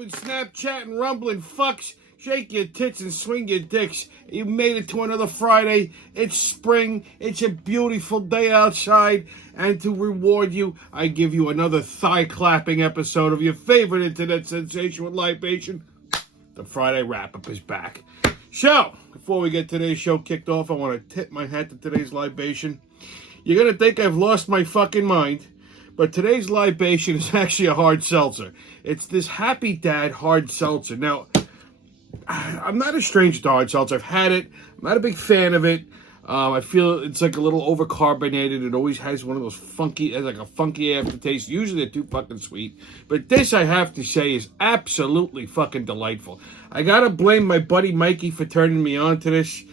YouTube and Snapchat and rumbling fucks. Shake your tits and swing your dicks. You made it to another Friday. It's spring. It's a beautiful day outside. And to reward you, I give you another thigh-clapping episode of your favorite internet sensation with libation. The Friday wrap-up is back. So, before we get today's show kicked off, I want to tip my hat to today's libation. You're going to think I've lost my fucking mind, but today's libation is actually a hard seltzer. It's this Happy Dad hard seltzer. Now, I'm not a stranger to hard seltzer. I've had it. I'm not a big fan of it. I feel it's like a little overcarbonated. It always has one of those funky aftertaste. Usually they're too fucking sweet. But this, I have to say, is absolutely fucking delightful. I gotta blame my buddy Mikey for turning me on to this.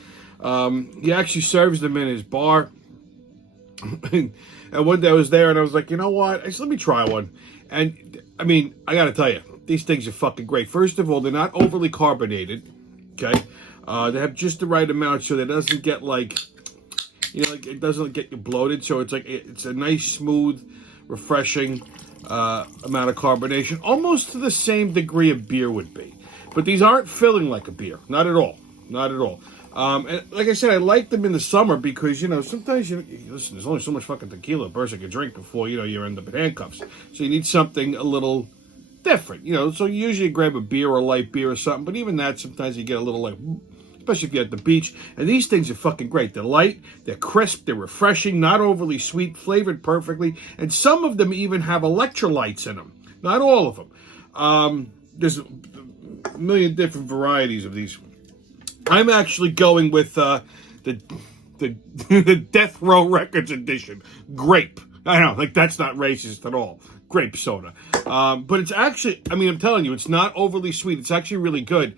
He actually serves them in his bar. And one day I was there and I was like, you know what? I said, let me try one. And, I mean, I gotta tell you, these things are fucking great. First of all, they're not overly carbonated, okay? They have just the right amount so that it doesn't get like, it doesn't get you bloated. So it's like, it's a nice, smooth, refreshing amount of carbonation. Almost to the same degree a beer would be. But these aren't filling like a beer. Not at all. Not at all. And like I said, I like them in the summer because, sometimes, listen, there's only so much fucking tequila a person can drink before, you end up in handcuffs. So you need something a little different, so you usually grab a beer or a light beer or something, but even that, sometimes you get a little like, especially if you're at the beach. And these things are fucking great. They're light, they're crisp, they're refreshing, not overly sweet, flavored perfectly, and some of them even have electrolytes in them. Not all of them. There's a million different varieties of these. I'm actually going with the Death Row Records edition, grape. I know, like that's not racist at all. Grape soda. But it's actually, I'm telling you, it's not overly sweet. It's actually really good.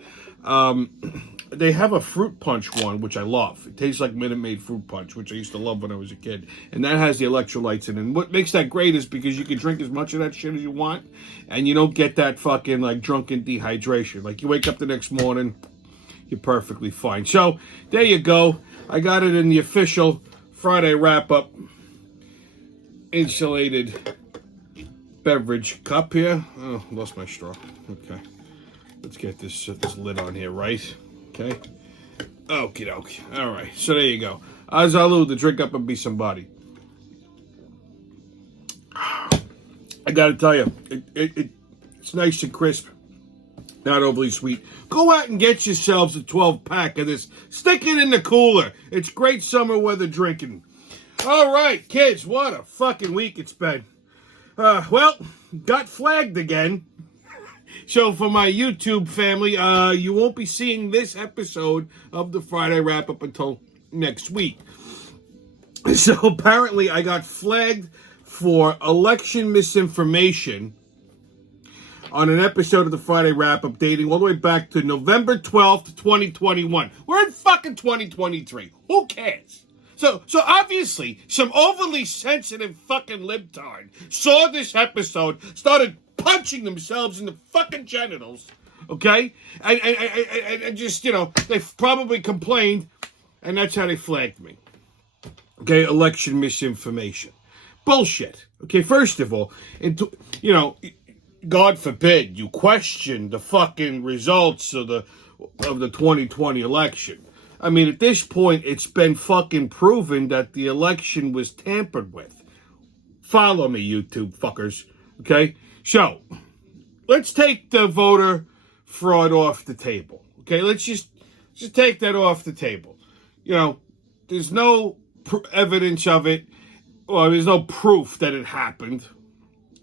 They have a fruit punch one, which I love. It tastes like Minute Maid fruit punch, which I used to love when I was a kid. And that has the electrolytes in it. And what makes that great is because you can drink as much of that shit as you want, and you don't get that fucking, like, drunken dehydration. Like, you wake up the next morning, you're perfectly fine. So, there you go. I got it in the official Friday wrap-up insulated beverage cup here. Oh, lost my straw. Okay. Let's get this lid on here, right? Okay. Okie doke. All right. So there you go. Azalu, the drink up and be somebody. I gotta tell you, it's nice and crisp. Not overly sweet. Go out and get yourselves a 12-pack of this. Stick it in the cooler. It's great summer weather drinking. All right, kids, what a fucking week it's been. Well, got flagged again. So for my YouTube family, you won't be seeing this episode of the Friday wrap-up until next week. So apparently I got flagged for election misinformation on an episode of the Friday wrap-up dating all the way back to November 12th, 2021. We're in fucking 2023. Who cares? So obviously, some overly sensitive fucking libtard saw this episode, started punching themselves in the fucking genitals, okay? And just, they probably complained, and that's how they flagged me. Okay, election misinformation. Bullshit. Okay, first of all, God forbid you question the fucking results of the 2020 election. At this point, it's been fucking proven that the election was tampered with. Follow me, YouTube fuckers. Okay? So, let's take the voter fraud off the table. Okay? Let's just take that off the table. There's no evidence of it. Well, there's no proof that it happened.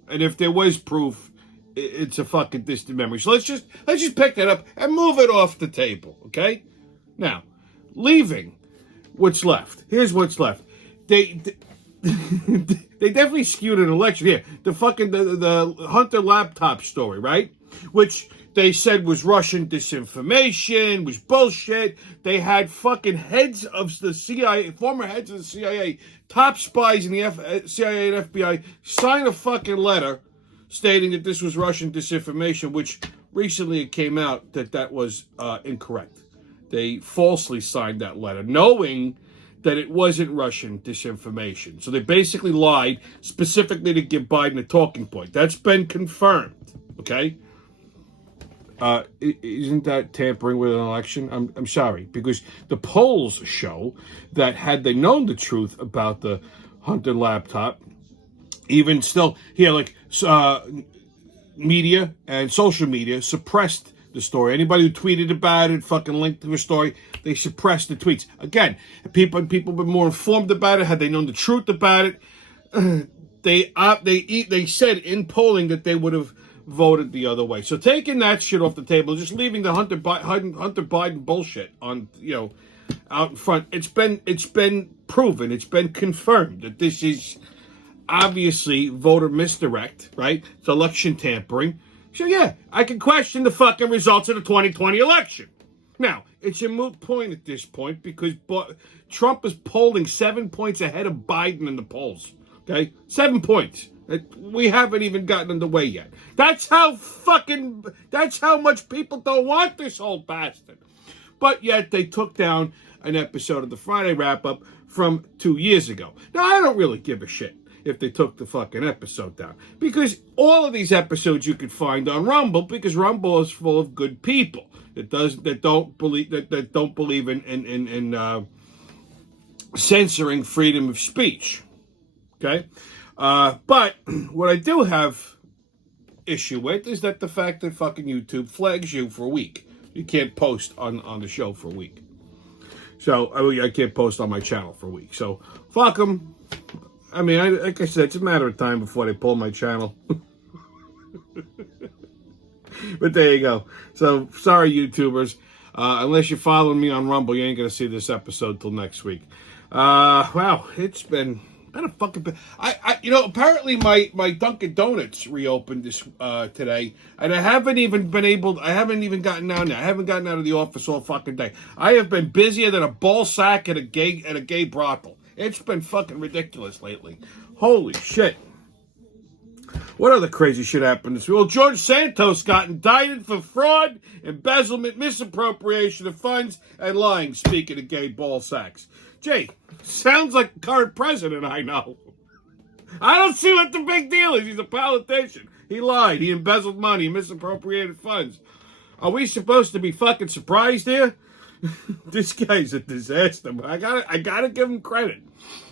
And if there was proof, it's a fucking distant memory. So let's just pick that up and move it off the table. Okay? Now, leaving what's left. Here's what's left. They definitely skewed an election. Yeah, the Hunter laptop story, right? Which they said was Russian disinformation, was bullshit. They had fucking heads of the CIA, former heads of the CIA, top spies in the CIA and FBI sign a fucking letter stating that this was Russian disinformation, which recently it came out that was incorrect. They falsely signed that letter, knowing that it wasn't Russian disinformation. So they basically lied specifically to give Biden a talking point. That's been confirmed, okay? Isn't that tampering with an election? I'm sorry, because the polls show that had they known the truth about the Hunter laptop, even still, media and social media suppressed the story. Anybody who tweeted about it, fucking linked to a story, they suppressed the tweets. Again, people were more informed about it. Had they known the truth about it, they said in polling that they would have voted the other way. So taking that shit off the table, just leaving the Hunter Biden bullshit on, out in front. It's been proven, it's been confirmed that this is obviously voter misdirect, right? It's election tampering. So yeah, I can question the fucking results of the 2020 election. Now, it's a moot point at this point because Trump is polling 7 points ahead of Biden in the polls. Okay? 7 points. We haven't even gotten underway yet. That's how much people don't want this old bastard. But yet they took down an episode of the Friday wrap-up from 2 years ago. Now, I don't really give a shit if they took the fucking episode down, because all of these episodes you could find on Rumble, because Rumble is full of good people that don't believe in censoring freedom of speech. Okay, but what I do have issue with is that the fact that fucking YouTube flags you for a week. You can't post on the show for a week. So I can't post on my channel for a week. So fuck them. I mean, like I said, it's a matter of time before they pull my channel. But there you go. So, sorry, YouTubers. Unless you're following me on Rumble, you ain't going to see this episode till next week. Wow, it's been a fucking... apparently my Dunkin' Donuts reopened this today, and I haven't even gotten down there. I haven't gotten out of the office all fucking day. I have been busier than a ball sack at a gay brothel. It's been fucking ridiculous lately. Holy shit. What other crazy shit happened this week? Well, George Santos got indicted for fraud, embezzlement, misappropriation of funds, and lying, speaking of gay ball sacks. Jay, sounds like the current president I know. I don't see what the big deal is. He's a politician. He lied. He embezzled money, misappropriated funds. Are we supposed to be fucking surprised here? This guy's a disaster. I gotta give him credit.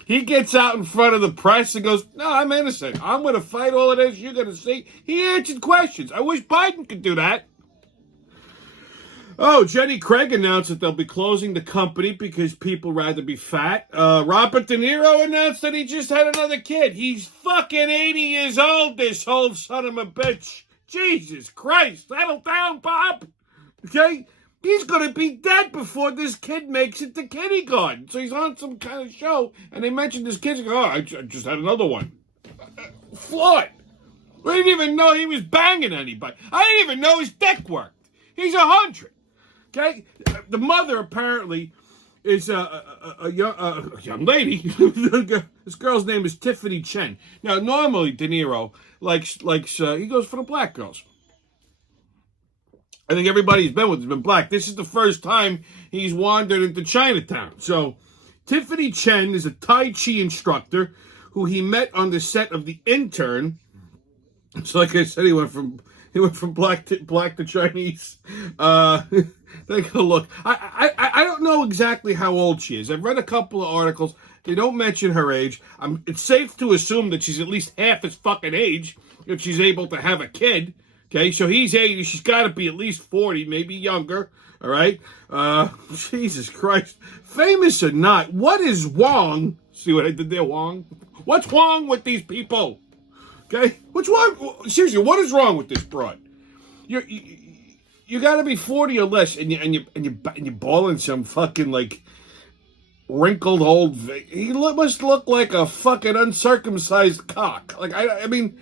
He gets out in front of the press and goes, "No, I'm innocent. I'm going to fight all of this. You're going to see." He answered questions. I wish Biden could do that. Oh, Jenny Craig announced that they'll be closing the company because people rather be fat. Robert De Niro announced that he just had another kid. He's fucking 80 years old, this whole son of a bitch. Jesus Christ. Settle down, Bob. Okay? He's going to be dead before this kid makes it to kindergarten. So he's on some kind of show, and they mentioned this kid. Oh, I just had another one. Flawed. We didn't even know he was banging anybody. I didn't even know his dick worked. He's 100. Okay? The mother apparently is a young lady. This girl's name is Tiffany Chen. Now, normally De Niro likes he goes for the black girls. I think everybody he's been with has been black. This is the first time he's wandered into Chinatown. So, Tiffany Chen is a Tai Chi instructor who he met on the set of The Intern. So, like I said, he went from black to Chinese. Take a look. I don't know exactly how old she is. I've read a couple of articles. They don't mention her age. It's safe to assume that she's at least half his fucking age if she's able to have a kid. Okay, so he's 80. She's got to be at least 40, maybe younger. All right? Jesus Christ. Famous or not, what is wrong? See what I did there, Wong? What's wrong with these people? Okay? What's wrong? Seriously, what is wrong with this broad? You got to be 40 or less, and you're balling some fucking, like, wrinkled old... He must look like a fucking uncircumcised cock. Like, I mean...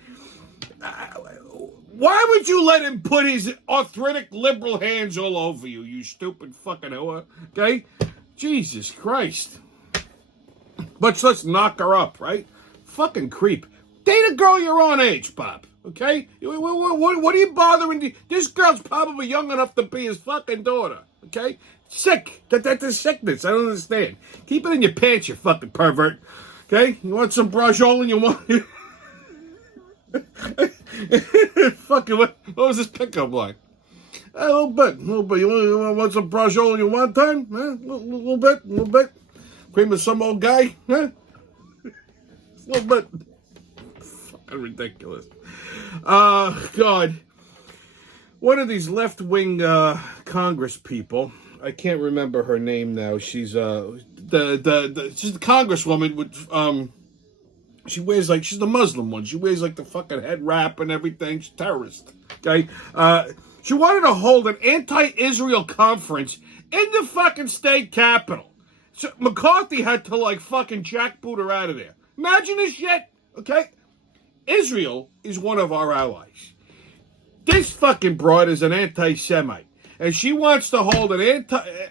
Why would you let him put his arthritic liberal hands all over you, you stupid fucking whore? Okay? Jesus Christ. But let's knock her up, right? Fucking creep. Date a girl your own age, Bob. Okay? What are you bothering? This girl's probably young enough to be his fucking daughter. Okay? Sick. That's a sickness. I don't understand. Keep it in your pants, you fucking pervert. Okay? You want some brajol you want... Fucking what was this pickup line? A little bit, a little bit. You want some prosciutto one time? Huh? A little bit, a little bit. Cream of some old guy? Huh? A little bit. Fucking ridiculous. God. One of these left-wing Congress people, I can't remember her name now. She's she's the congresswoman with she wears she's the Muslim one. She wears the fucking head wrap and everything. She's a terrorist. Okay? She wanted to hold an anti-Israel conference in the fucking state capitol. So McCarthy had to fucking jackboot her out of there. Imagine this shit. Okay? Israel is one of our allies. This fucking broad is an anti-Semite. And she wants to hold an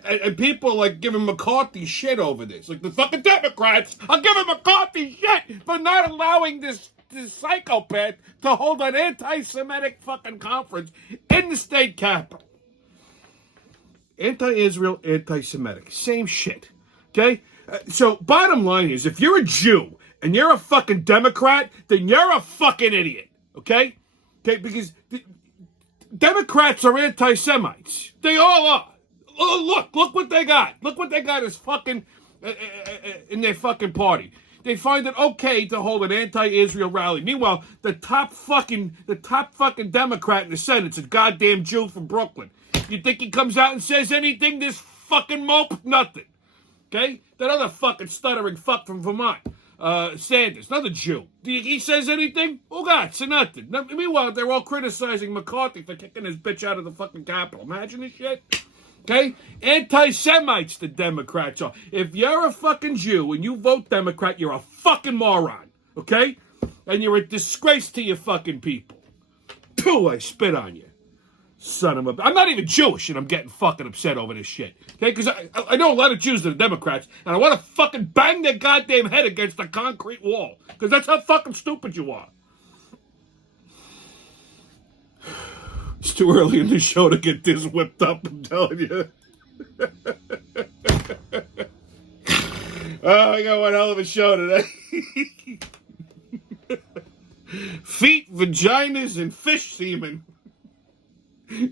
and people giving McCarthy shit over this. The fucking Democrats are giving McCarthy shit for not allowing this psychopath to hold an anti-Semitic fucking conference in the state capitol. Anti-Israel, anti-Semitic. Same shit. Okay? So bottom line is, if you're a Jew and you're a fucking Democrat, then you're a fucking idiot. Okay? Okay, because Democrats are anti-Semites. They all are. Look what they got. Look what they got as fucking in their fucking party. They find it okay to hold an anti-Israel rally. Meanwhile, the top fucking Democrat in the Senate's a goddamn Jew from Brooklyn. You think he comes out and says anything? This fucking mope? Nothing. Okay? That other fucking stuttering fuck from Vermont. Sanders, another Jew. He says anything? Oh, God, so nothing. Meanwhile, they're all criticizing McCarthy for kicking his bitch out of the fucking Capitol. Imagine this shit. Okay? Anti-Semites, the Democrats are. If you're a fucking Jew and you vote Democrat, you're a fucking moron. Okay? And you're a disgrace to your fucking people. Pooh, I spit on you. Son of a... I'm not even Jewish and I'm getting fucking upset over this shit. Okay? Because I know a lot of Jews that are Democrats and I want to fucking bang their goddamn head against a concrete wall. Because that's how fucking stupid you are. It's too early in the show to get this whipped up, I'm telling you. Oh, I got one hell of a show today. Feet, vaginas, and fish semen.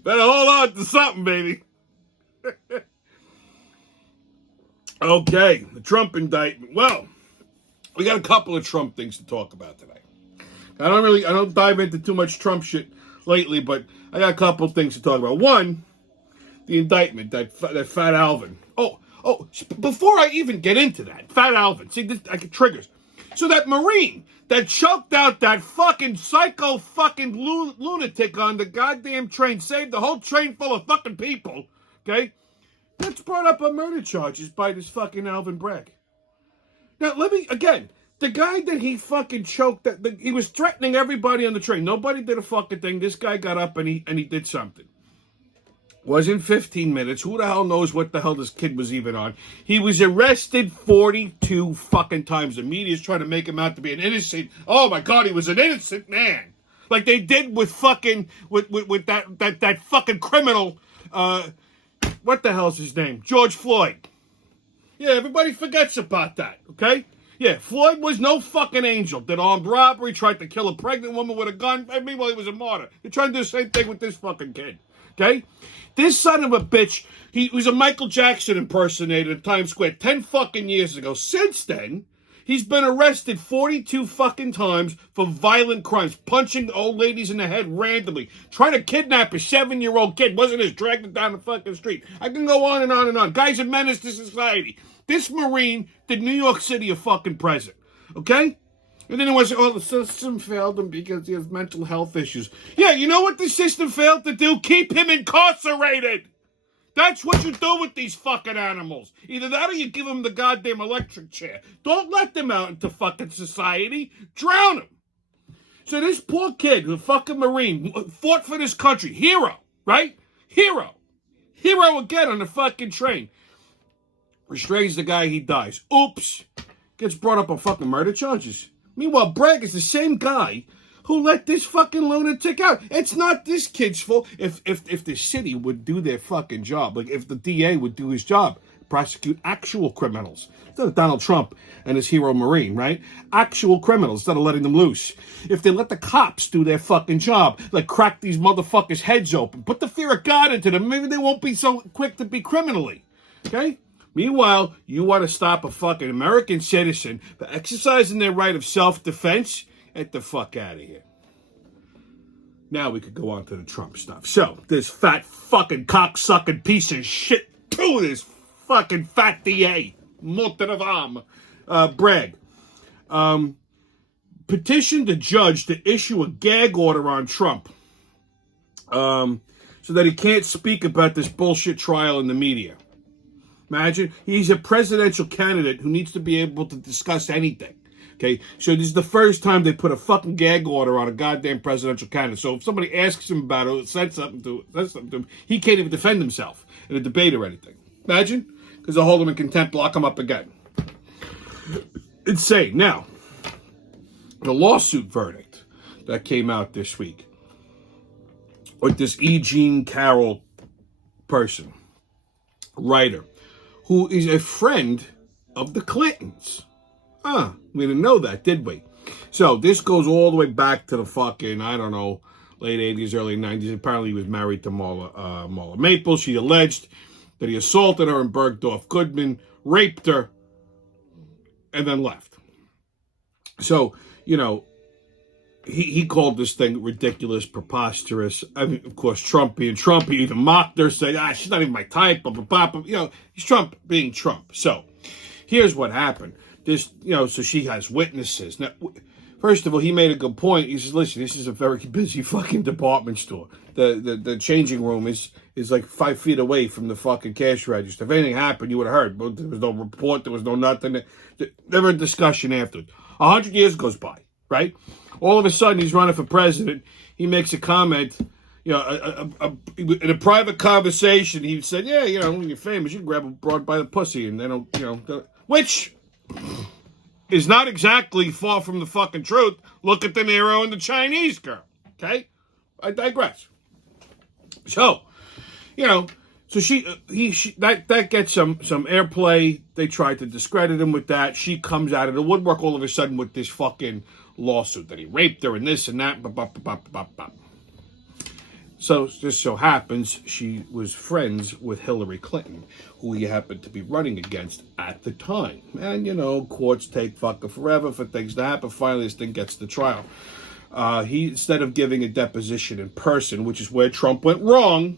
Better hold on to something, baby. Okay, the Trump indictment. Well, we got a couple of Trump things to talk about today. I don't dive into too much Trump shit lately, but I got a couple of things to talk about. One, the indictment, that Fat Alvin. Oh, before I even get into that, Fat Alvin. See, this I get triggers. So that Marine that choked out that fucking psycho fucking lunatic on the goddamn train, saved the whole train full of fucking people, okay? That's brought up on murder charges by this fucking Alvin Bragg. Now, the guy that he fucking choked, he was threatening everybody on the train. Nobody did a fucking thing. This guy got up and he did something. Wasn't 15 minutes. Who the hell knows what the hell this kid was even on? He was arrested 42 fucking times. The media's trying to make him out to be an innocent. Oh my God, he was an innocent man. Like they did with fucking, with that fucking criminal, what the hell's his name? George Floyd. Yeah, everybody forgets about that, okay? Yeah, Floyd was no fucking angel. Did armed robbery, tried to kill a pregnant woman with a gun. Meanwhile, he was a martyr. They're trying to do the same thing with this fucking kid. Okay? This son of a bitch, he was a Michael Jackson impersonator in Times Square 10 fucking years ago. Since then, he's been arrested 42 fucking times for violent crimes. Punching old ladies in the head randomly. Trying to kidnap a 7-year-old kid. Wasn't his dragged him down the fucking street. I can go on and on and on. Guy's a menace to society. This Marine did New York City a fucking present. Okay? And then it was, the system failed him because he has mental health issues. Yeah, you know what the system failed to do? Keep him incarcerated. That's what you do with these fucking animals. Either that or you give them the goddamn electric chair. Don't let them out into fucking society. Drown them. So this poor kid, the fucking Marine, fought for this country. Hero, right? Hero. Hero again on the fucking train. Restrains the guy, he dies. Oops. Gets brought up on fucking murder charges. Meanwhile, Bragg is the same guy who let this fucking lunatic out. It's not this kid's fault. If the city would do their fucking job, like if the DA would do his job, prosecute actual criminals. Instead of Donald Trump and his hero Marine, right? Actual criminals, instead of letting them loose. If they let the cops do their fucking job, like crack these motherfuckers' heads open, put the fear of God into them, maybe they won't be so quick to be criminally. Okay? Meanwhile, you want to stop a fucking American citizen for exercising their right of self-defense? Get the fuck out of here. Now we could go on to the Trump stuff. So, this fat fucking cocksucking piece of shit, this fucking fat DA, Moulton of Arm, Bragg, petitioned the judge to issue a gag order on Trump so that he can't speak about this bullshit trial in the media. Imagine, he's a presidential candidate who needs to be able to discuss anything. Okay, so this is the first time they put a fucking gag order on a goddamn presidential candidate. So if somebody asks him about it, says something to him, he can't even defend himself in a debate or anything. Imagine, because they'll hold him in contempt, lock him up again. Insane. Now, the lawsuit verdict that came out this week with this E. Jean Carroll person, writer, who is a friend of the Clintons. We didn't know that, did we? So this goes all the way back to the fucking, I don't know, late 80s, early 90s. Apparently he was married to Marla Maple. She alleged that he assaulted her in Bergdorf Goodman, raped her, and then left. So, you know, he called this thing ridiculous, preposterous. I mean, of course, Trump being Trump, he even mocked her, said, she's not even my type, blah, blah, blah, blah. You know, he's Trump being Trump. So here's what happened. This, you know, so she has witnesses. Now, first of all, he made a good point. He says, listen, this is a very busy fucking department store. The changing room is like 5 feet away from the fucking cash register. If anything happened, you would have heard. But there was no report. There was no nothing. Never a discussion afterwards. 100 years goes by, right? All of a sudden, he's running for president. He makes a comment, you know, in a private conversation. He said, yeah, you know, when you're famous, you can grab a broad by the pussy. And they don't, you know, which is not exactly far from the fucking truth. Look at De Niro and the Chinese girl. Okay? I digress. So, you know, so that gets some airplay. They tried to discredit him with that. She comes out of the woodwork all of a sudden with this fucking lawsuit that he raped her and this and that. So just so happens she was friends with Hillary Clinton, who he happened to be running against at the time. And, you know, courts take fucking forever for things to happen. Finally, this thing gets to trial. He, instead of giving a deposition in person, which is where Trump went wrong,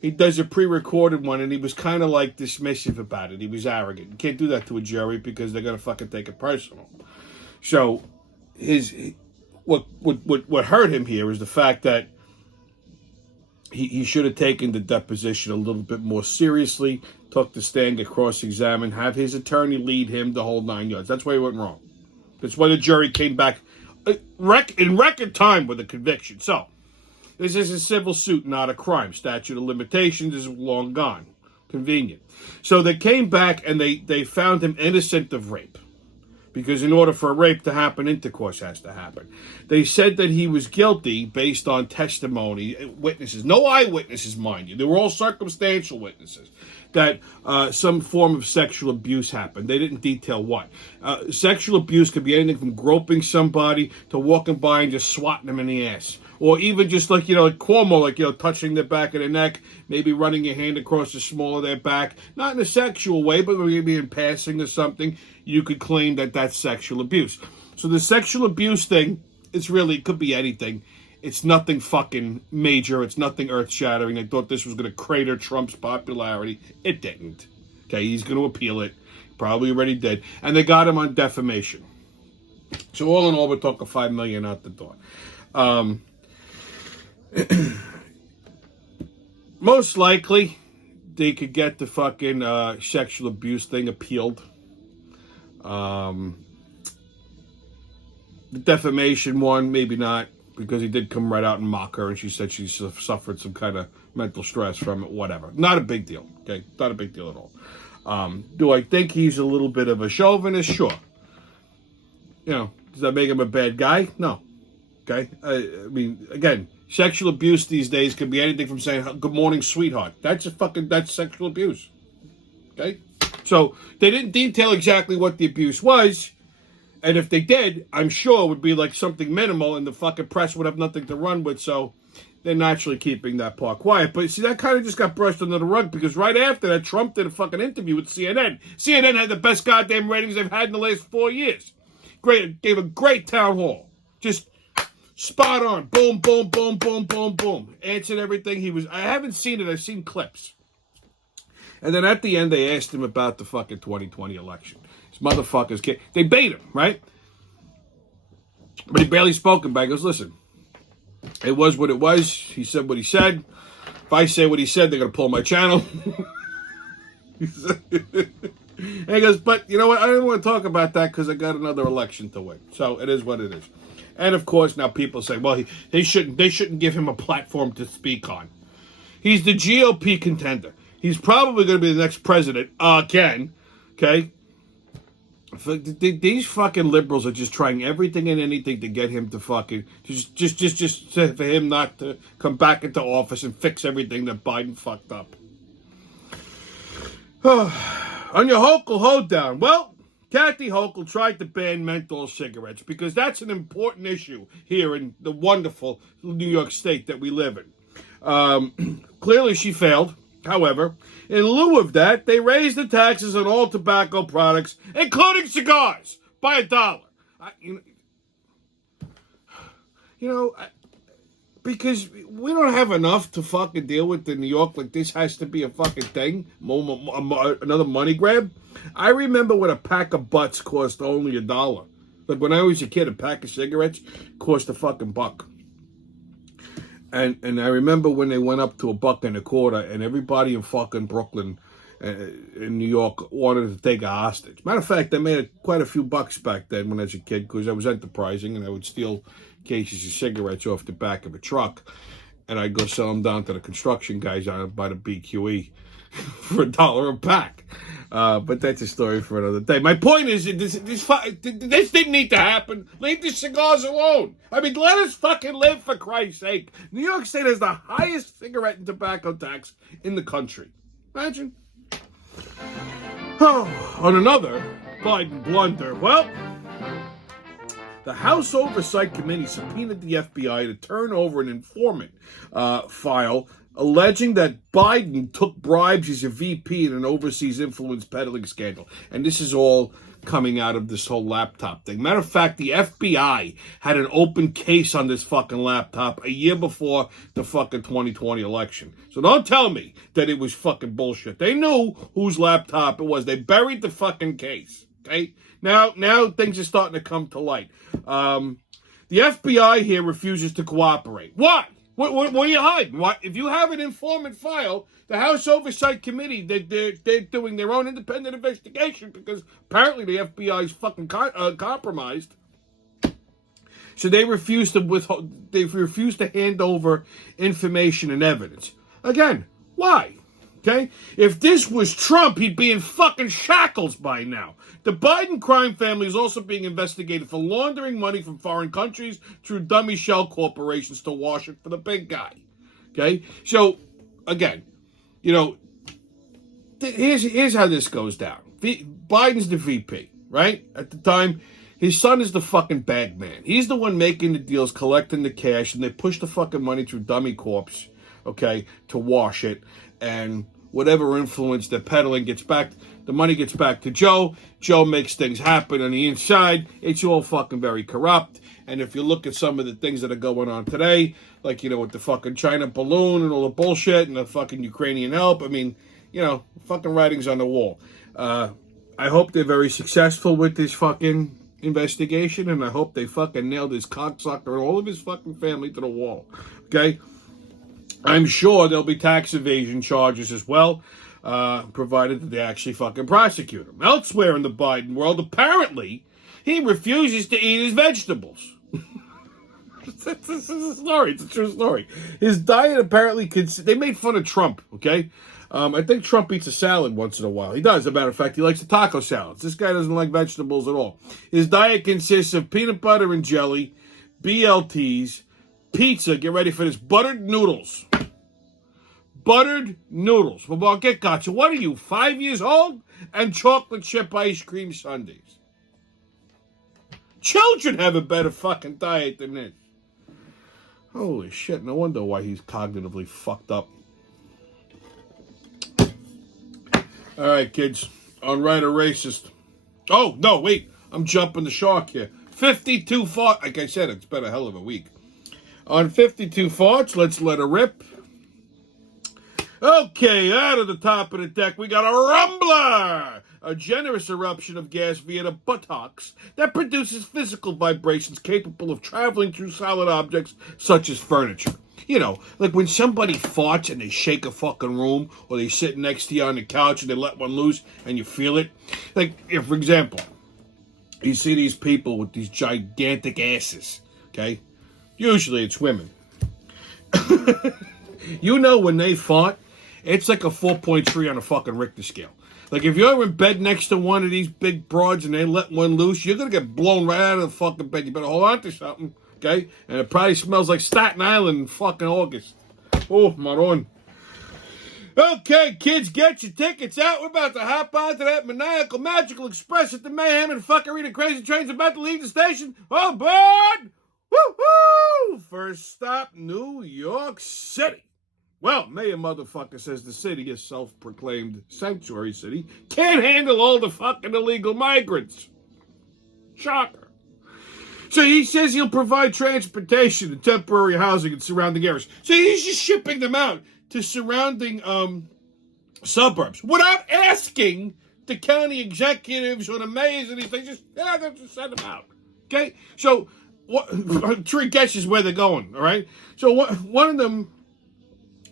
he does a pre-recorded one, and he was kind of like dismissive about it. He was arrogant. You can't do that to a jury because they're going to fucking take it personal. So what hurt him here is the fact that he should have taken the deposition a little bit more seriously, took the stand, get cross-examined, have his attorney lead him the whole 9 yards. That's why he went wrong. That's why the jury came back in record time with a conviction. So, this is a civil suit, not a crime. Statute of limitations is long gone. Convenient. So they came back and they found him innocent of rape. Because in order for a rape to happen, intercourse has to happen. They said that he was guilty based on testimony, witnesses. No eyewitnesses, mind you. They were all circumstantial witnesses. That some form of sexual abuse happened. They didn't detail what. Sexual abuse could be anything from groping somebody to walking by and just swatting them in the ass. Or even just like, you know, like Cuomo, like, you know, touching the back of the neck, maybe running your hand across the small of their back. Not in a sexual way, but maybe in passing or something. You could claim that that's sexual abuse. So the sexual abuse thing, it could be anything. It's nothing fucking major. It's nothing earth-shattering. They thought this was going to crater Trump's popularity. It didn't. Okay, he's going to appeal it. Probably already did. And they got him on defamation. So all in all, we're talking $5 million out the door. Most likely, they could get the fucking sexual abuse thing appealed. The defamation one, maybe not, because he did come right out and mock her, and she said she suffered some kind of mental stress from it, whatever. Not a big deal, okay? Not a big deal at all. Do I think he's a little bit of a chauvinist? Sure. You know, does that make him a bad guy? No. Okay? I mean, again, sexual abuse these days could be anything from saying, good morning, sweetheart. That's sexual abuse. Okay? So they didn't detail exactly what the abuse was. And if they did, I'm sure it would be like something minimal and the fucking press would have nothing to run with. So they're naturally keeping that part quiet. But see, that kind of just got brushed under the rug because right after that, Trump did a fucking interview with CNN. CNN had the best goddamn ratings they've had in the last 4 years. Great, gave a great town hall. Just spot on. Boom, boom, boom, boom, boom, boom. Answered everything. I haven't seen it. I've seen clips. And then at the end, they asked him about the fucking 2020 election. These motherfuckers can't. They bait him, right? But he barely spoke him back. He goes, listen, it was what it was. He said what he said. If I say what he said, they're going to pull my channel. And he goes, but you know what? I didn't want to talk about that because I got another election to win. So it is what it is. And of course, now people say, well, they shouldn't give him a platform to speak on. He's the GOP contender. He's probably going to be the next president again. Okay? These fucking liberals are just trying everything and anything to get him to fucking just for him not to come back into office and fix everything that Biden fucked up. On your Hochul hoedown, well, Kathy Hochul tried to ban menthol cigarettes because that's an important issue here in the wonderful New York State that we live in. Clearly, she failed. However, in lieu of that, they raised the taxes on all tobacco products, including cigars, by $1. Because we don't have enough to fucking deal with in New York. Like, this has to be a fucking thing, another money grab. I remember when a pack of butts cost only $1. Like, when I was a kid, a pack of cigarettes cost a fucking $1. And I remember when they went up to $1.25, and everybody in fucking Brooklyn, in New York, wanted to take a hostage. Matter of fact, I made quite a few bucks back then when I was a kid because I was enterprising and I would steal cases of cigarettes off the back of a truck, and I'd go sell them down to the construction guys out by the BQE for $1 a pack. But that's a story for another day. My point is, this didn't need to happen. Leave the cigars alone. I mean, let us fucking live, for Christ's sake. New York State has the highest cigarette and tobacco tax in the country. Imagine. Oh, on another Biden blunder. Well, the House Oversight Committee subpoenaed the FBI to turn over an informant file alleging that Biden took bribes as a VP in an overseas influence peddling scandal. And this is all coming out of this whole laptop thing. Matter of fact, the FBI had an open case on this fucking laptop a year before the fucking 2020 election. So don't tell me that it was fucking bullshit. They knew whose laptop it was. They buried the fucking case. Okay? Now things are starting to come to light. The FBI here refuses to cooperate. Why? What are you hiding? Why? If you have an informant file, the House Oversight Committee, they're doing their own independent investigation because apparently the FBI is fucking compromised. So they refuse to hand over information and evidence. Again, why? Okay? If this was Trump, he'd be in fucking shackles by now. The Biden crime family is also being investigated for laundering money from foreign countries through dummy shell corporations to wash it for the big guy. Okay? So, again, here's how this goes down. Biden's the VP, right? At the time, his son is the fucking bag man. He's the one making the deals, collecting the cash, and they push the fucking money through dummy corps, okay, to wash it. And whatever influence they're peddling gets back, the money gets back to Joe. Joe makes things happen on the inside. It's all fucking very corrupt. And if you look at some of the things that are going on today, like, with the fucking China balloon and all the bullshit and the fucking Ukrainian help, I mean, fucking writing's on the wall. I hope they're very successful with this fucking investigation, and I hope they fucking nail this cocksucker and all of his fucking family to the wall. Okay? I'm sure there'll be tax evasion charges as well, provided that they actually fucking prosecute him. Elsewhere in the Biden world, apparently, he refuses to eat his vegetables. This is a story. It's a true story. His diet apparently they made fun of Trump, okay? I think Trump eats a salad once in a while. He does, as a matter of fact. He likes the taco salads. This guy doesn't like vegetables at all. His diet consists of peanut butter and jelly, BLTs, pizza, get ready for this, buttered noodles, buttered noodles. Well, get gotcha. What are you, 5 years old? And chocolate chip ice cream sundaes. Children have a better fucking diet than this. Holy shit, no wonder why he's cognitively fucked up. All right, kids. On Right or Racist. Oh, no, wait. I'm jumping the shark here. 52 farts. Like I said, it's been a hell of a week. On 52 farts, let's let her rip. Okay, out of the top of the deck, we got a rumbler. A generous eruption of gas via the buttocks that produces physical vibrations capable of traveling through solid objects such as furniture. You know, like when somebody farts and they shake a fucking room, or they sit next to you on the couch and they let one loose and you feel it. Like, if, for example, you see these people with these gigantic asses, okay? Usually it's women. You know when they fart, it's like a 4.3 on a fucking Richter scale. Like, if you're in bed next to one of these big broads and they let one loose, you're going to get blown right out of the fucking bed. You better hold on to something, okay? And it probably smells like Staten Island in fucking August. Oh, maron. Okay, kids, get your tickets out. We're about to hop onto that maniacal, magical express at the mayhem and fuckery. The crazy train's about to leave the station. Oh, board! Woo-hoo! First stop, New York City. Well, Mayor Motherfucker says the city, a self-proclaimed sanctuary city, can't handle all the fucking illegal migrants. Shocker. So he says he'll provide transportation and temporary housing in surrounding areas. So he's just shipping them out to surrounding suburbs without asking the county executives or the mayors or anything. Just send them out. Okay? So, three guesses where they're going, all right? So one of them,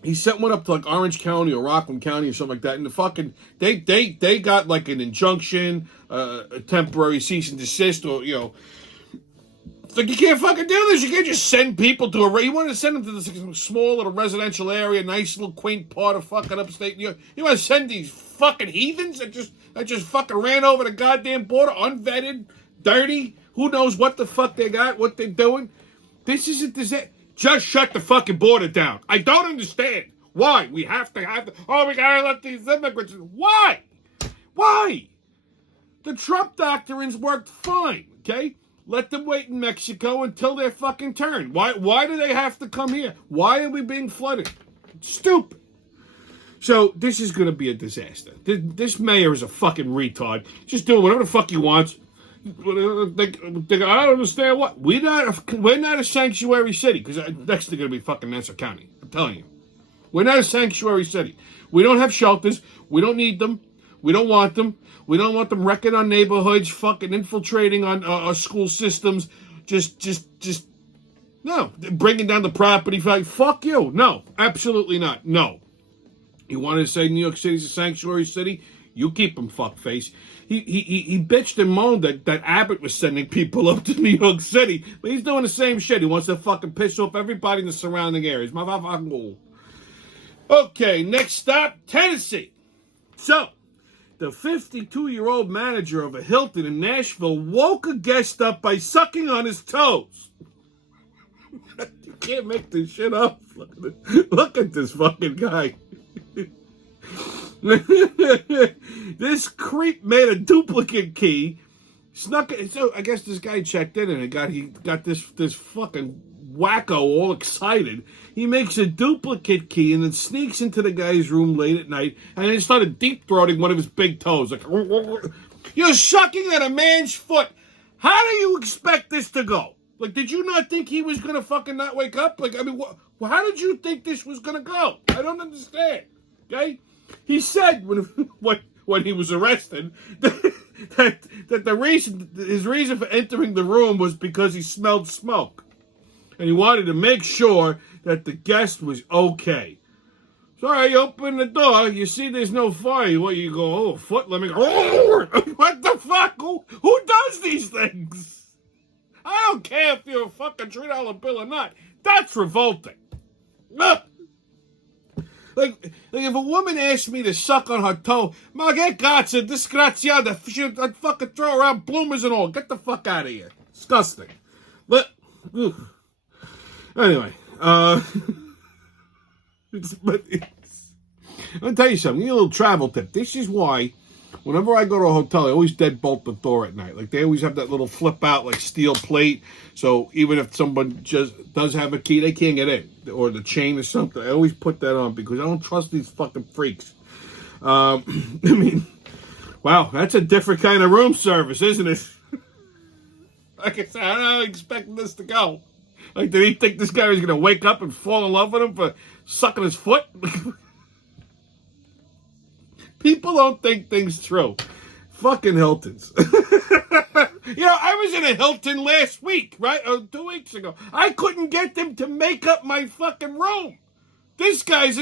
he sent one up to like Orange County or Rockland County or something like that, and the fucking they got like an injunction, a temporary cease and desist, or you know, it's like you can't fucking do this. You can't just send people to you want to send them to this small little residential area, nice little quaint part of fucking upstate New York. You want to send these fucking heathens that just fucking ran over the goddamn border, unvetted, dirty. Who knows what the fuck they got, what they're doing? This isn't this. Just shut the fucking border down. I don't understand. Why? We have to, we gotta let these immigrants, why? Why? The Trump doctrines worked fine, okay? Let them wait in Mexico until their fucking turn. Why do they have to come here? Why are we being flooded? Stupid. So, this is gonna be a disaster. This mayor is a fucking retard. Just doing whatever the fuck he wants. I don't understand what. We're not a sanctuary city, because next they're going to be fucking Nassau County. I'm telling you. We're not a sanctuary city. We don't have shelters. We don't need them. We don't want them. We don't want them wrecking our neighborhoods, fucking infiltrating on our school systems. Just, no. Bringing down the property value. Fuck you. No. Absolutely not. No. You want to say New York City's a sanctuary city? You keep him, fuckface. He bitched and moaned that Abbott was sending people up to New York City, but he's doing the same shit. He wants to fucking piss off everybody in the surrounding areas. Okay, next stop, Tennessee. So, the 52-year-old manager of a Hilton in Nashville woke a guest up by sucking on his toes. You can't make this shit up. Look at this fucking guy. This creep made a duplicate key, snuck it. So I guess this guy checked in and he got this fucking wacko all excited. He makes a duplicate key and then sneaks into the guy's room late at night and then started deep throating one of his big toes. Like, you're sucking at a man's foot. How do you expect this to go? Like, did you not think he was gonna fucking not wake up? Like, I mean, how did you think this was gonna go? I don't understand. Okay. He said when he was arrested that his reason for entering the room was because he smelled smoke, and he wanted to make sure that the guest was okay. So you open the door, you see there's no fire. What, you go, oh, foot? Let me go. Oh, what the fuck? Who does these things? I don't care if you're a fucking $3 bill or not. That's revolting. Look. Like if a woman asked me to suck on her toe, ma che cazzo, disgraziata, I'd fucking throw around bloomers and all. Get the fuck out of here. Disgusting. But, anyway, I'll tell you something. Give you a little travel tip. This is why, whenever I go to a hotel, I always deadbolt the door at night. Like, they always have that little flip out, like, steel plate. So even if someone just does have a key, they can't get in. Or the chain or something. I always put that on because I don't trust these fucking freaks. I mean, wow, that's a different kind of room service, isn't it? Like I said, I don't know how I expected this to go. Like, did he think this guy was going to wake up and fall in love with him for sucking his foot? People don't think things through. Fucking Hiltons. I was in a Hilton last week, right? Or 2 weeks ago. I couldn't get them to make up my fucking room. This guy's...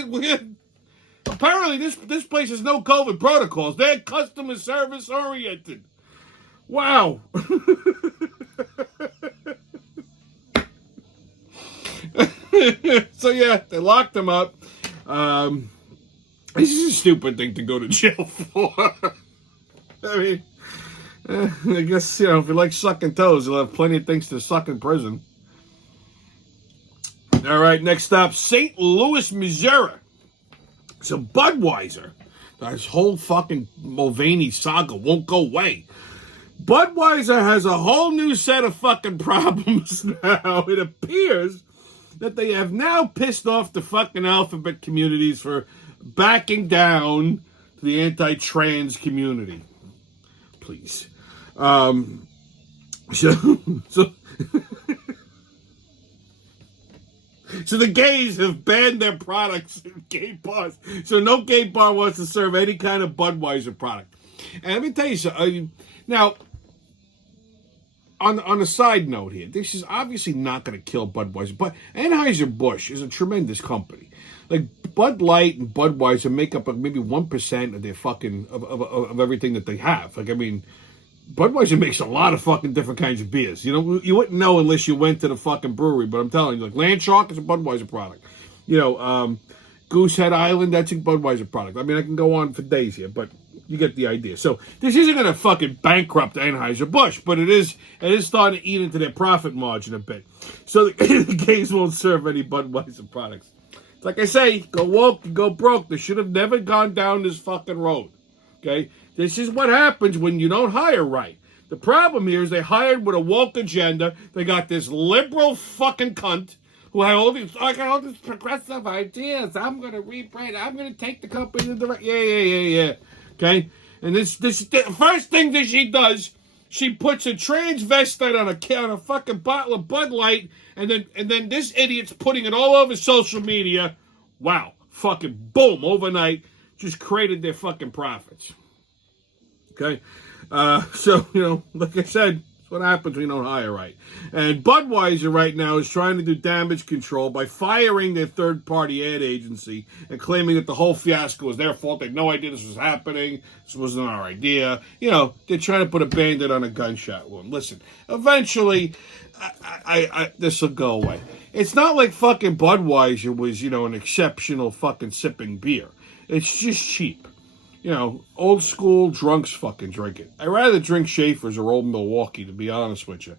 Apparently, this place has no COVID protocols. They're customer service oriented. Wow. So, yeah, they locked him up. This is a stupid thing to go to jail for. I mean, I guess, if you like sucking toes, you'll have plenty of things to suck in prison. All right, next stop, St. Louis, Missouri. So Budweiser, this whole fucking Mulvaney saga won't go away. Budweiser has a whole new set of fucking problems now. It appears that they have now pissed off the fucking alphabet communities for backing down to the anti-trans community. Please. So the gays have banned their products in gay bars. So no gay bar wants to serve any kind of Budweiser product. And let me tell you something. Now, on a side note here, this is obviously not going to kill Budweiser, but Anheuser-Busch is a tremendous company. Like, Bud Light and Budweiser make up maybe 1% of their fucking, of everything that they have. Like, I mean, Budweiser makes a lot of fucking different kinds of beers. You wouldn't know unless you went to the fucking brewery, but I'm telling you, like, Landshark is a Budweiser product. Goosehead Island, that's a Budweiser product. I mean, I can go on for days here, but you get the idea. So this isn't going to fucking bankrupt Anheuser-Busch, but it is starting to eat into their profit margin a bit. So the gays won't serve any Budweiser products. Like I say, go woke, go broke. They should have never gone down this fucking road. Okay? This is what happens when you don't hire right. The problem here is they hired with a woke agenda. They got this liberal fucking cunt who had I got all these progressive ideas. I'm going to rebrand. I'm going to take the company in the direction. Yeah. Okay? And this the first thing that she does, she puts a transvestite on a fucking bottle of Bud Light, and then this idiot's putting it all over social media. Wow. Fucking boom, overnight, just created their fucking profits. Okay? So, like I said, that's what happens when you don't hire right. And Budweiser right now is trying to do damage control by firing their third-party ad agency and claiming that the whole fiasco was their fault. They had no idea this was happening. This wasn't our idea. They're trying to put a Band-Aid on a gunshot wound. Listen, eventually, this will go away. It's not like fucking Budweiser was, an exceptional fucking sipping beer. It's just cheap. Old school drunks fucking drink it. I'd rather drink Schaefer's or Old Milwaukee, to be honest with you.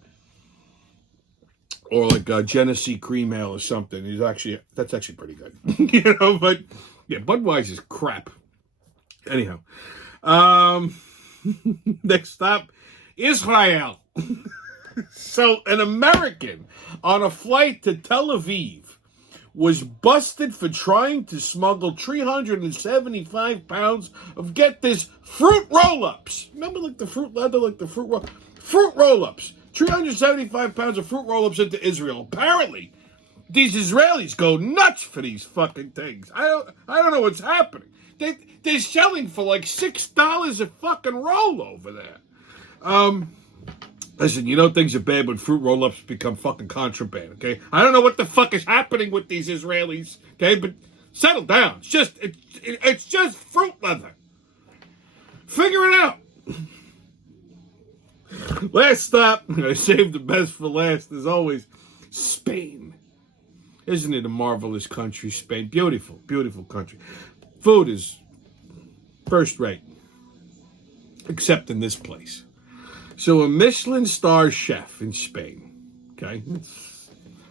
Or like Genesee Cream Ale or something. That's actually pretty good. But yeah, Budweiser's crap. Anyhow. Next stop, Israel. So an American on a flight to Tel Aviv was busted for trying to smuggle 375 pounds of, get this, fruit roll-ups. Remember, fruit roll-ups. 375 pounds of fruit roll-ups into Israel. Apparently, these Israelis go nuts for these fucking things. I don't know what's happening. They're selling for like $6 a fucking roll over there. Listen, things are bad when fruit roll-ups become fucking contraband, okay? I don't know what the fuck is happening with these Israelis, okay? But settle down. It's just fruit leather. Figure it out. Last stop, I saved the best for last, as always, Spain. Isn't it a marvelous country, Spain? Beautiful, beautiful country. Food is first rate, except in this place. So a Michelin star chef in Spain, okay?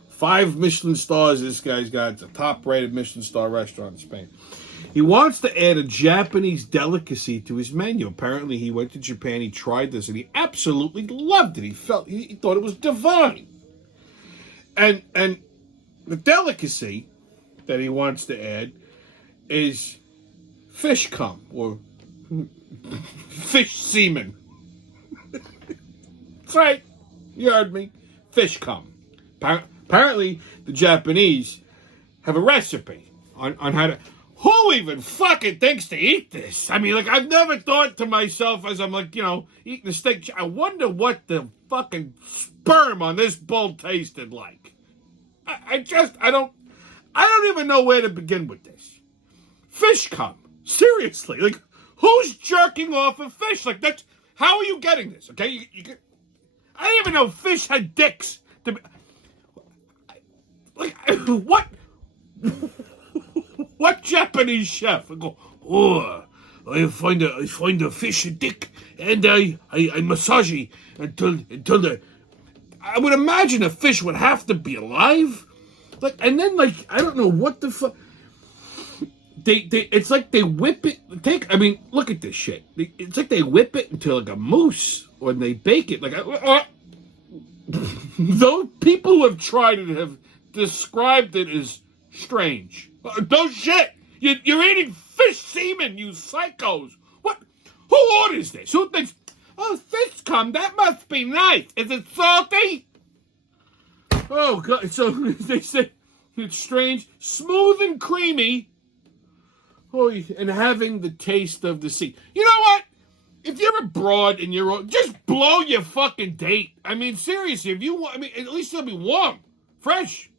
5 Michelin stars this guy's got. It's a top-rated Michelin star restaurant in Spain. He wants to add a Japanese delicacy to his menu. Apparently, he went to Japan, he tried this, and he absolutely loved it. He thought it was divine. And the delicacy that he wants to add is fish cum, or fish semen. That's right. You heard me. Fish cum. Apparently, the Japanese have a recipe on how to... Who even fucking thinks to eat this? I mean, like, I've never thought to myself as I'm, like, eating a steak. I wonder what the fucking sperm on this bull tasted like. I don't even know where to begin with this. Fish cum. Seriously. Like, who's jerking off a fish? Like, that's... How are you getting this, okay? I didn't even know fish had dicks. Like, what? What Japanese chef? I go, I find a fish dick and I massage it until the... I would imagine a fish would have to be alive. Like, and then, like, I don't know what the fuck... It's like they whip it. Look at this shit. It's like they whip it into like a mousse, or they bake it. Like, those people who have tried it have described it as strange. No shit. You're eating fish semen, you psychos. What? Who orders this? Who thinks, fish cum, that must be nice. Is it salty? Oh, God. So they say it's strange, smooth and creamy. Oh, and having the taste of the sea. You know what? If you're abroad and just blow your fucking date. I mean, seriously, if you want, at least it'll be warm. Fresh.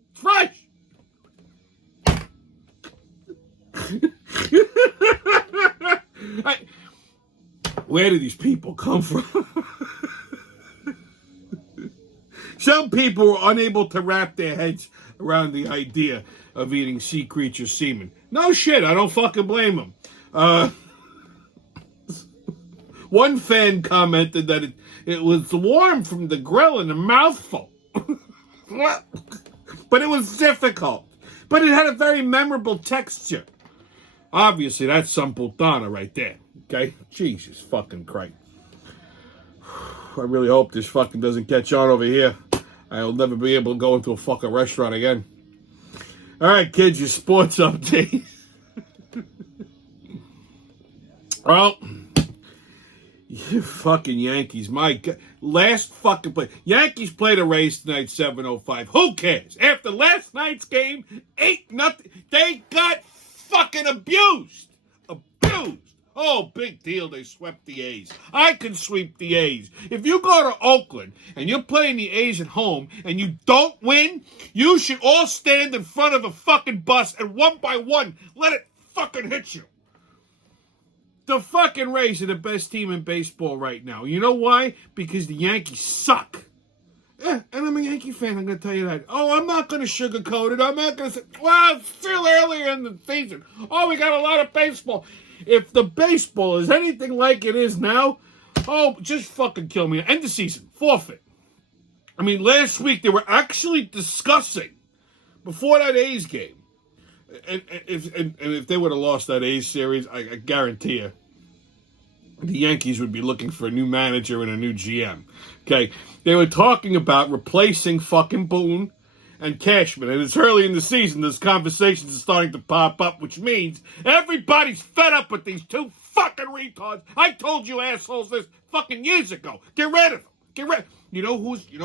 Where do these people come from? Some people are unable to wrap their heads around the idea of eating sea creature semen. No shit, I don't fucking blame them. One fan commented that it was warm from the grill and a mouthful. But it was difficult. But it had a very memorable texture. Obviously, that's some putana right there. Okay? Jesus fucking Christ. I really hope this fucking doesn't catch on over here. I'll never be able to go into a fucking restaurant again. All right, kids, your sports update. Well, you fucking Yankees, my God. Last fucking play. Yankees played a Rays tonight, 7:05. Who cares? After last night's game, 8-0, they got fucking abused. Oh, big deal, they swept the A's. I can sweep the A's. If you go to Oakland and you're playing the A's at home and you don't win, you should all stand in front of a fucking bus and one by one let it fucking hit you. The fucking Rays are the best team in baseball right now. You know why? Because the Yankees suck. Yeah, and I'm a Yankee fan, I'm going to tell you that. Oh, I'm not going to sugarcoat it. I'm not going to say, well, it's still earlier in the season. Oh, we got a lot of baseball. If the baseball is anything like it is now, oh, just fucking kill me. End the season. Forfeit. I mean, last week they were actually discussing, before that A's game, and if they would have lost that A's series, I guarantee you, the Yankees would be looking for a new manager and a new GM. Okay? They were talking about replacing fucking Boone and Cashman. And it's early in the season, those conversations are starting to pop up, which means everybody's fed up with these two fucking retards. I told you assholes this fucking years ago. Get rid of them. You know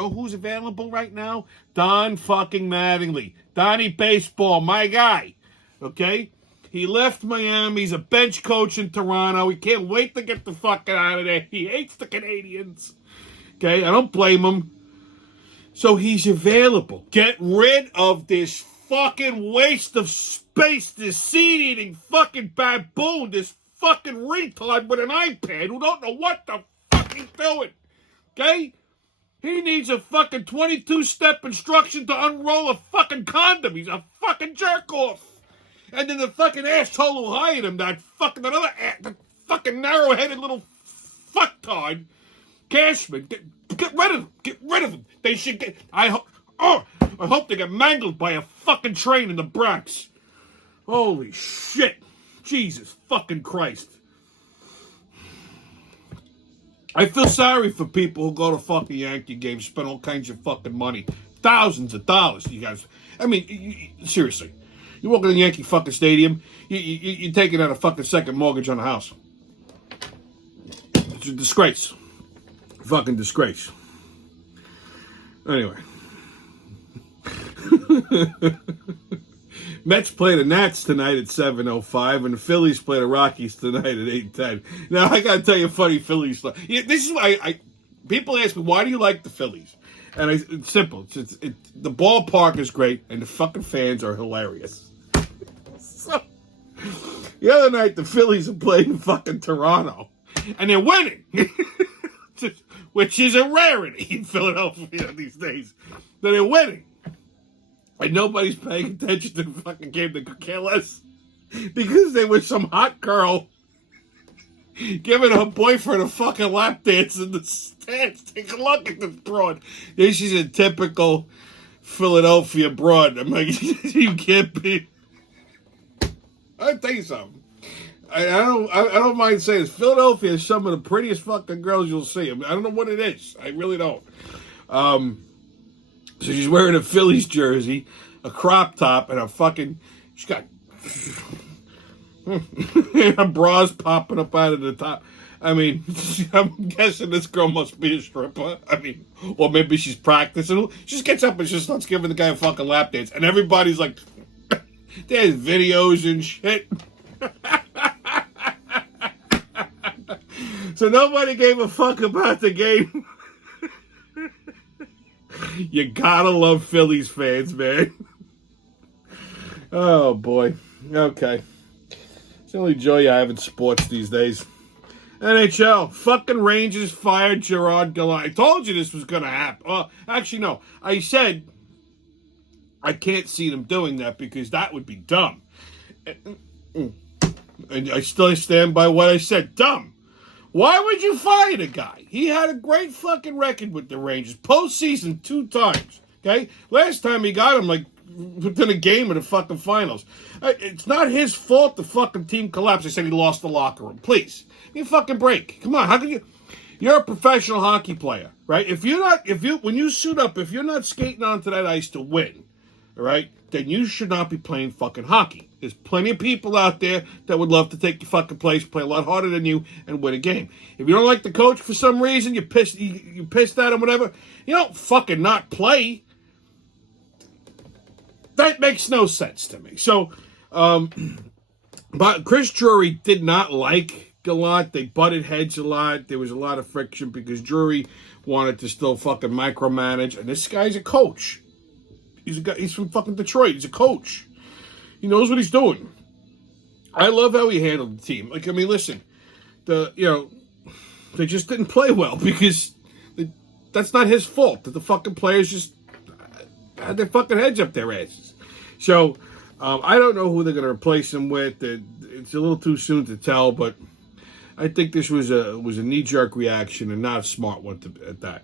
who's available right now? Don fucking Mattingly. Donnie Baseball, my guy. Okay? He left Miami. He's a bench coach in Toronto. He can't wait to get the fuck out of there. He hates the Canadians. Okay? I don't blame him. So he's available. Get rid of this fucking waste of space, this seed-eating fucking baboon, this fucking retard with an iPad who don't know what the fuck he's doing. Okay? He needs a fucking 22-step instruction to unroll a fucking condom. He's a fucking jerk-off. And then the fucking asshole who hired him, that fucking narrow-headed little fucktard, Cashman, get rid of him. Get rid of him. They should get... I hope they get mangled by a fucking train in the Bronx. Holy shit. Jesus fucking Christ. I feel sorry for people who go to fucking Yankee games, spend all kinds of fucking money. Thousands of dollars, you guys. I mean, seriously. You walk in the Yankee fucking stadium, you're taking out a fucking second mortgage on the house. It's a disgrace. Fucking disgrace. Anyway. Mets play the Nats tonight at 7:05, and the Phillies play the Rockies tonight at 8:10. Now, I gotta tell you a funny Phillies story. Yeah, this is why people ask me, why do you like the Phillies? And it's simple. The ballpark is great, and the fucking fans are hilarious. So, the other night, the Phillies are playing fucking Toronto, and they're winning, which is a rarity in Philadelphia these days. That they're winning. And nobody's paying attention to the fucking game. They could care less. Because there was some hot girl giving her boyfriend a fucking lap dance in the stands. Take a look at this broad. She's a typical Philadelphia broad. I'm like, you can't be. I'll tell you something. I don't mind saying this. Philadelphia is some of the prettiest fucking girls you'll see. I mean, I don't know what it is. I really don't. So she's wearing a Phillies jersey, a crop top, and she's got her bras popping up out of the top. I mean, I'm guessing this girl must be a stripper. I mean, or maybe she's practicing. She just gets up and just starts giving the guy a fucking lap dance. And everybody's like, there's videos and shit. So nobody gave a fuck about the game. You gotta love Phillies fans, man. Oh, boy. Okay. It's the only joy I have in sports these days. NHL. Fucking Rangers fired Gerard Gallant. I told you this was going to happen. Well, actually, no. I said I can't see them doing that because that would be dumb. And I still stand by what I said. Dumb. Why would you fire the guy? He had a great fucking record with the Rangers. Postseason 2 times. Okay? Last time he got him, like, within a game of the fucking finals. It's not his fault the fucking team collapsed. They said he lost the locker room. Please. Give me a fucking break. Come on. How can you... You're a professional hockey player, right? When you suit up, if you're not skating onto that ice to win, all right, then you should not be playing fucking hockey. There's plenty of people out there that would love to take your fucking place, play a lot harder than you, and win a game. If you don't like the coach for some reason, you're pissed at him, whatever, you don't fucking not play. That makes no sense to me. So, but Chris Drury did not like Gallant. They butted heads a lot. There was a lot of friction because Drury wanted to still fucking micromanage, and this guy's a coach. He's from fucking Detroit. He's a coach. He knows what he's doing. I love how he handled the team. Like, I mean, listen, they just didn't play well because that's not his fault. That the fucking players just had their fucking heads up their asses. So, I don't know who they're going to replace him with. It's a little too soon to tell, but I think this was a knee-jerk reaction and not a smart one at that.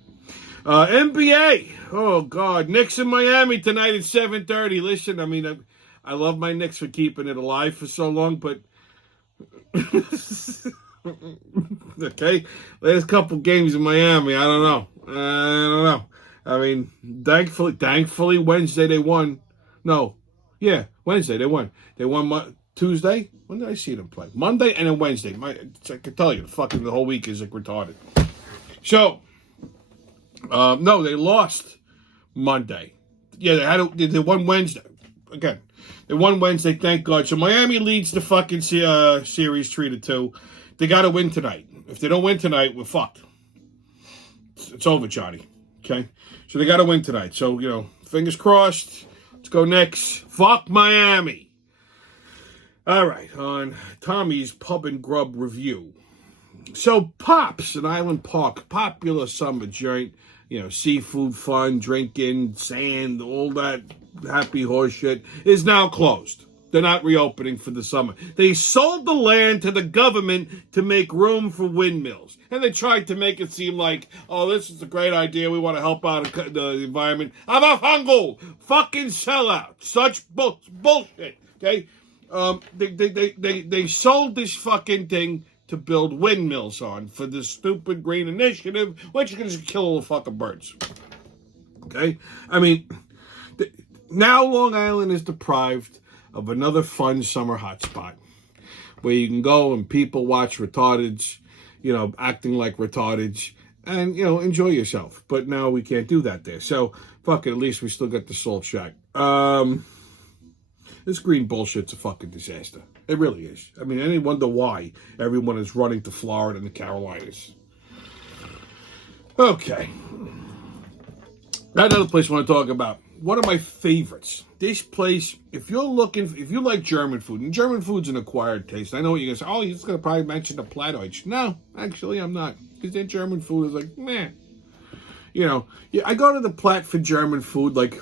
NBA. Oh, God. Knicks in Miami tonight at 7:30. Listen, I mean, I love my Knicks for keeping it alive for so long, but... okay? Last couple games in Miami, I don't know. I mean, thankfully, Wednesday they won. No. Yeah, Wednesday they won. They won Tuesday? When did I see them play? Monday and then Wednesday. I can tell you, the whole week is like retarded. So... no, they lost Monday. Yeah, they won Wednesday. Again, they won Wednesday, thank God. So Miami leads the fucking series 3-2. They got to win tonight. If they don't win tonight, we're fucked. It's over, Johnny. Okay? So they got to win tonight. So, fingers crossed. Let's go Knicks. Fuck Miami. All right, on Tommy's Pub and Grub review. So Pops in Island Park, popular summer joint, seafood fun, drinking, sand, all that happy horse shit, is now closed. They're not reopening for the summer. They sold the land to the government to make room for windmills. And they tried to make it seem like, oh, this is a great idea. We want to help out the environment. I'm a fungal fucking sellout. Such bullshit, okay? They sold this fucking thing to build windmills on for this stupid green initiative, which is going to kill all the fucking birds. Okay? I mean, now Long Island is deprived of another fun summer hotspot where you can go and people watch retardeds, acting like retardeds, and, enjoy yourself. But now we can't do that there. So, fuck it, at least we still got the Salt Shack. This green bullshit's a fucking disaster. It really is. I mean, I wonder why everyone is running to Florida and the Carolinas. Okay. Another place I want to talk about. One of my favorites. This place, if you like German food, and German food's an acquired taste. I know what you're going to say. Oh, you're just going to probably mention the Plattdeutsch. No, actually, I'm not. Because their German food is like, meh. I go to the Platt for German food, like,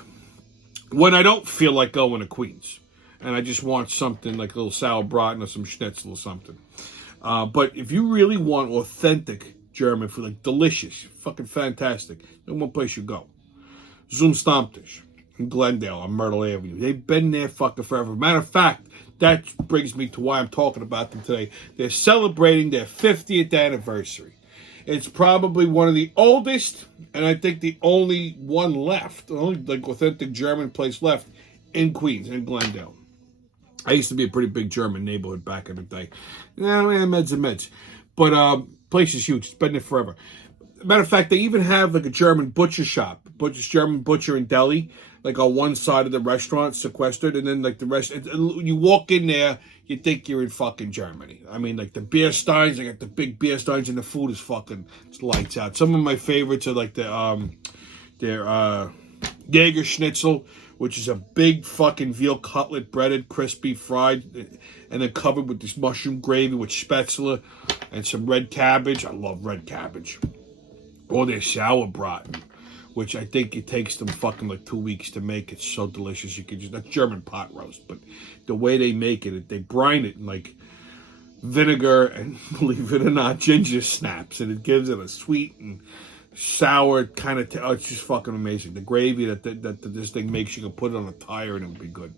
when I don't feel like going to Queens. And I just want something like a little sauerbraten or some schnitzel or something. But if you really want authentic German food, like delicious, fucking fantastic, then one place you go. Zum Stammtisch in Glendale on Myrtle Avenue. They've been there fucking forever. Matter of fact, that brings me to why I'm talking about them today. They're celebrating their 50th anniversary. It's probably one of the oldest, and I think the only one left, the only like authentic German place left in Queens, in Glendale. I used to be a pretty big German neighborhood back in the day. Meds and meds. But place is huge. It's been there forever. Matter of fact, they even have like a German butcher shop. German butcher and deli. Like on one side of the restaurant, sequestered. And then like the rest. You walk in there, you think you're in fucking Germany. I mean, like the beer steins. They got the big beer steins and the food is fucking, it's lights out. Some of my favorites are like their Jaeger Schnitzel, which is a big fucking veal cutlet, breaded, crispy, fried, and then covered with this mushroom gravy with spätzle and some red cabbage. I love red cabbage. Or their sauerbraten, which I think it takes them fucking like 2 weeks to make. It's so delicious. That's German pot roast, but the way they make it, they brine it in like vinegar and, believe it or not, ginger snaps, and it gives it a sweet and sour kind of it's just fucking amazing. The gravy that this thing makes, you can put it on a tire and it would be good.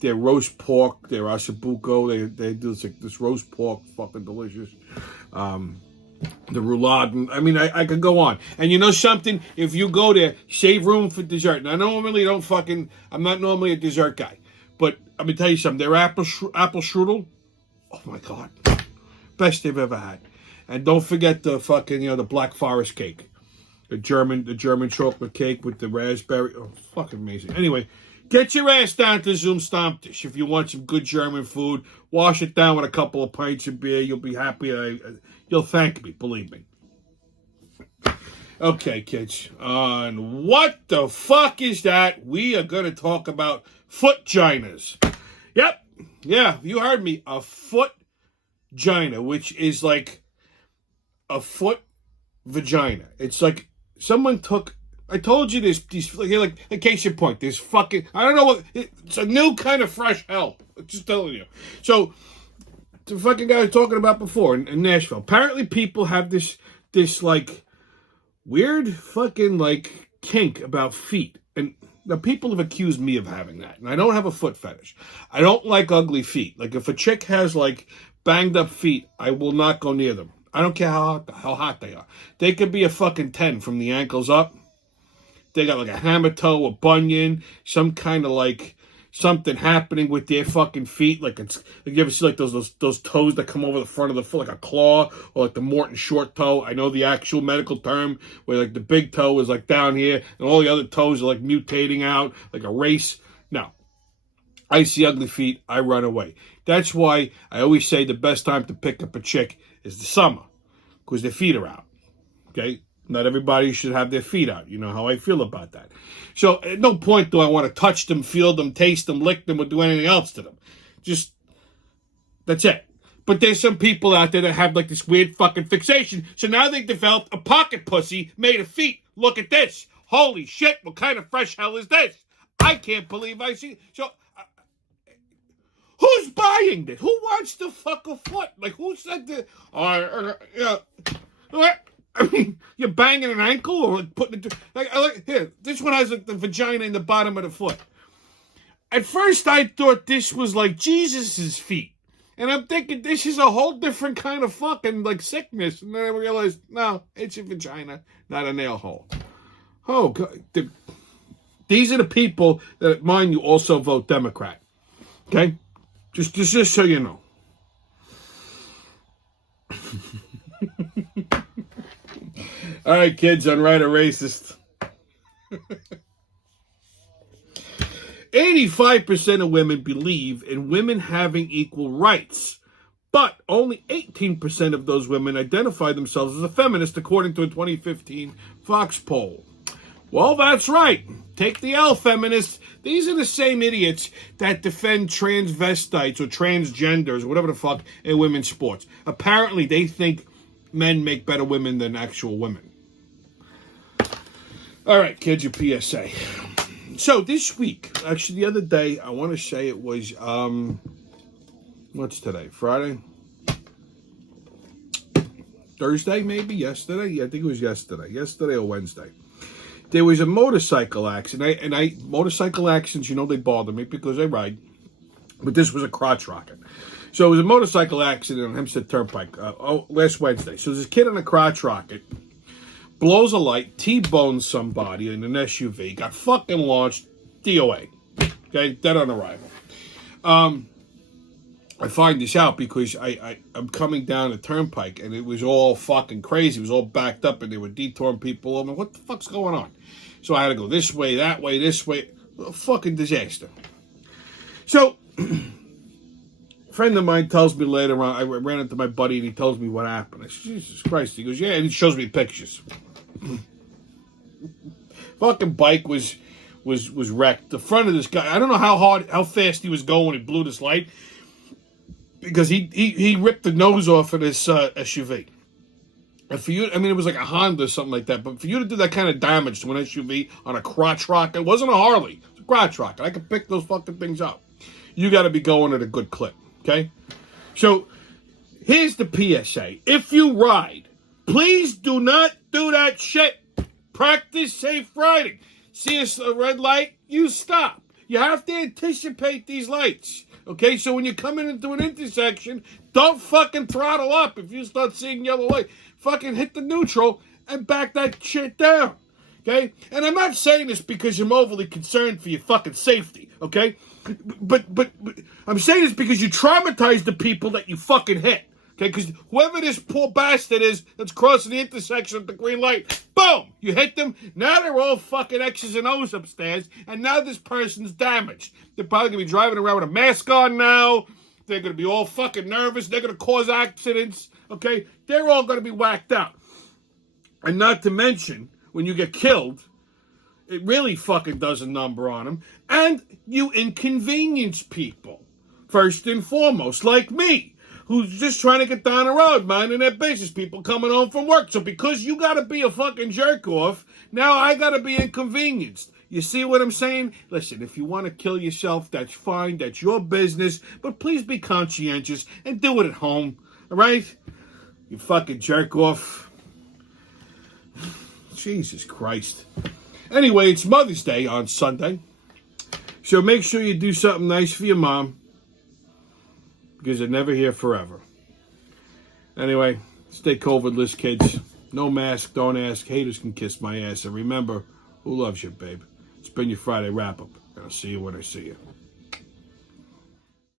Their roast pork, their asabuco, they do this roast pork, fucking delicious. The rouladen. I mean, I could go on. And you know something? If you go there, save room for dessert. Now, I'm not normally a dessert guy, but I'm gonna tell you something. Their apple strudel, oh my god, best they've ever had. And don't forget the fucking the Black Forest cake. The German chocolate cake with the raspberry. Oh, fucking amazing. Anyway, get your ass down to Zum Stammtisch if you want some good German food. Wash it down with a couple of pints of beer. You'll be happy. You'll thank me, believe me. Okay, kids. And what the fuck is that? We are going to talk about footginas. Yep. Yeah, you heard me. A footgina, which is like a foot vagina. It's like someone took, I told you this, like, in case you point, this fucking, I don't know what, it's a new kind of fresh hell. I'm just telling you. So, the fucking guy I was talking about before in Nashville. Apparently people have this like weird fucking like kink about feet. And the people have accused me of having that. And I don't have a foot fetish. I don't like ugly feet. Like if a chick has like banged up feet, I will not go near them. I don't care how hot they are. They could be a fucking 10 from the ankles up. They got like a hammer toe, a bunion, some kind of like something happening with their fucking feet. Like it's, like you ever see like those toes that come over the front of the foot, like a claw, or like the Morton short toe. I know the actual medical term where like the big toe is like down here and all the other toes are like mutating out, like a race. No. I see ugly feet, I run away. That's why I always say the best time to pick up a chick is the summer, because their feet are out. Okay? Not everybody should have their feet out. You know how I feel about that. So at no point do I want to touch them, feel them, taste them, lick them, or do anything else to them. Just, that's it. But there's some people out there that have like this weird fucking fixation. So now they developed a pocket pussy made of feet. Look at this. Holy shit, what kind of fresh hell is this? I can't believe I see. So, who's buying this? Who wants to fuck a foot? Like, who said that? I mean, you're banging an ankle or putting it... Here, this one has like the vagina in the bottom of the foot. at first I thought this was like Jesus's feet. And I'm thinking this is a whole different kind of fucking like sickness. And then I realized, no, it's a vagina, not a nail hole. Oh, God. These are the people that, mind you, also vote Democrat. Okay? Just so you know. All right, kids, on Right or Racist. 85% of women believe in women having equal rights, but only 18% of those women identify themselves as a feminist, according to a 2015 Fox poll. Well, that's right. Take the L, feminists. These are the same idiots that defend transvestites or transgenders or whatever the fuck in women's sports. Apparently, they think men make better women than actual women. All right, kids, your PSA. So this week, actually the other day, I want to say it was, what's today? Friday? Thursday, maybe? Yesterday? Yeah, I think it was yesterday. Yesterday or Wednesday. There was a motorcycle accident. And motorcycle accidents, they bother me because I ride. But this was a crotch rocket. So it was a motorcycle accident on Hempstead Turnpike last Wednesday. So there's a kid on a crotch rocket. Blows a light, T-bones somebody in an SUV, got fucking launched, DOA. Okay, dead on arrival. I find this out because I'm coming down the turnpike and it was all fucking crazy. It was all backed up and they were detouring people. I'm like, what the fuck's going on? So I had to go this way, that way, this way. A fucking disaster. So, a friend of mine tells me later on, I ran into my buddy and he tells me what happened. I said, Jesus Christ. He goes, yeah, and he shows me pictures. Fucking bike was wrecked. The front of this guy, I don't know how fast he was going when he blew this light, because he ripped the nose off of this SUV. And for you, it was like a Honda or something like that, but for you to do that kind of damage to an SUV on a crotch rocket, it wasn't a Harley, it's a crotch rocket. I could pick those fucking things up. You got to be going at a good clip, okay? So here's the PSA. If you ride, please do not do that shit. Practice safe riding. See a red light, you stop. You have to anticipate these lights. Okay, so when you're coming into an intersection, don't fucking throttle up if you start seeing yellow light. Fucking hit the neutral and back that shit down. Okay? And I'm not saying this because I'm overly concerned for your fucking safety. Okay? But I'm saying this because you traumatize the people that you fucking hit. Okay, because whoever this poor bastard is that's crossing the intersection at the green light, boom, you hit them. Now they're all fucking X's and O's upstairs, and now this person's damaged. They're probably going to be driving around with a mask on now. They're going to be all fucking nervous. They're going to cause accidents. Okay, they're all going to be whacked out. And not to mention, when you get killed, it really fucking does a number on them. And you inconvenience people, first and foremost, like me, who's just trying to get down the road, minding their business, people coming home from work. So because you got to be a fucking jerk-off, now I got to be inconvenienced. You see what I'm saying? Listen, if you want to kill yourself, that's fine. That's your business. But please be conscientious and do it at home. All right? You fucking jerk-off. Jesus Christ. Anyway, it's Mother's Day on Sunday. So make sure you do something nice for your mom, because they're never here forever. Anyway, stay COVID-less, kids. No mask, don't ask. Haters can kiss my ass. And remember, who loves you, babe? It's been your Friday wrap-up. And I'll see you when I see you.